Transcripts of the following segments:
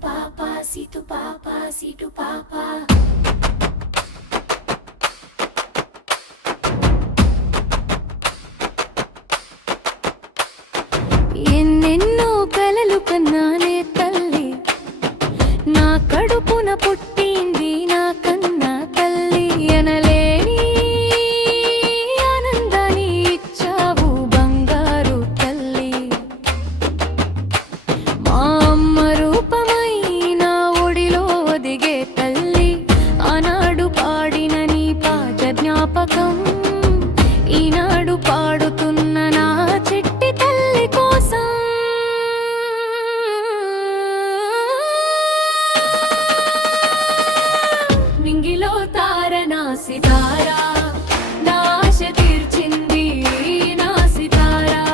situ papa, situ papa. ఎన్నెన్నో కలలు కన్నానే తల్లి, నా కడుపున పుట్టింది నా కన్నా తల్లి. అనలేని ఆనందాన్ని ఇచ్చావు బంగారు తల్లి. మా అమ్మ రూపమై నా ఒడిలో ఒదిగే తల్లి, ఆనాడు పాడిన నీ పాట జ్ఞాపకం ఈనాడు పాడుతున్న నా చిట్టి తల్లి కోసం. నింగిలో తార నా సితారా, నా ఆశ తీర్చింది నా సితారా.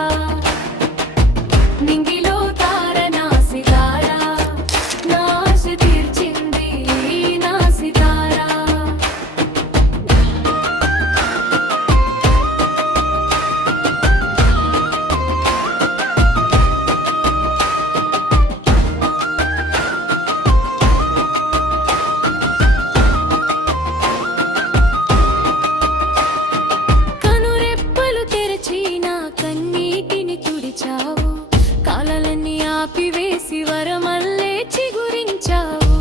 నింగిలో తార నా సితారా, నా ఆశ తీర్చింది నా సితారా. కన్నీటిని తుడిచావు, కాలలన్నీ ఆపివేసి వరమల్లే చిగురించావు.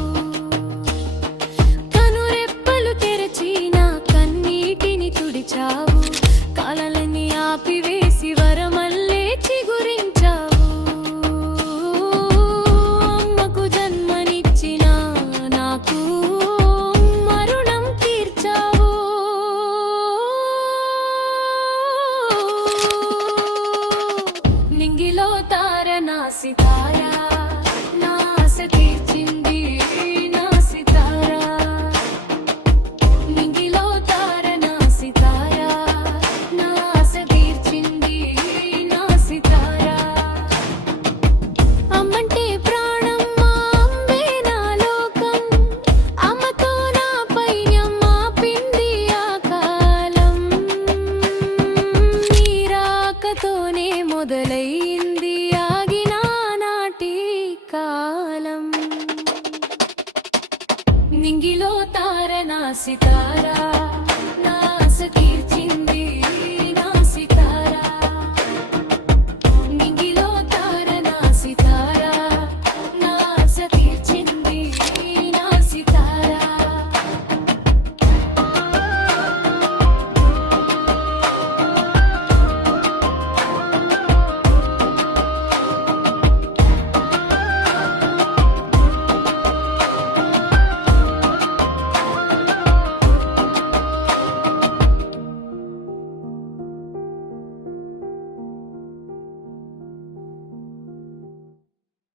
కనురెప్పలు తెరచి నా కన్నీటిని తుడిచావు, కాలలన్నీ ఆపివేసి వరమల్లే చిగురించావు. అమ్మకు జన్మనిచ్చిన నాకు మరుణం తీర్చావు. నింగిలో తార నా సితారా, నా ఆశ తీర్చింది నా సితారా. నింగిలో తార నా సితారా, నా ఆశ తీర్చింది నా సితారా. అమ్మంటే ప్రాణం, మా అమ్మే నా లోకం. అమ్మతో నా పైన్యం ఆపింది ఆ కాలం. నీ రాకతోనే మొదలైంది ఆగిన నాటి కాలం. నింగిలో తార నా సితారా.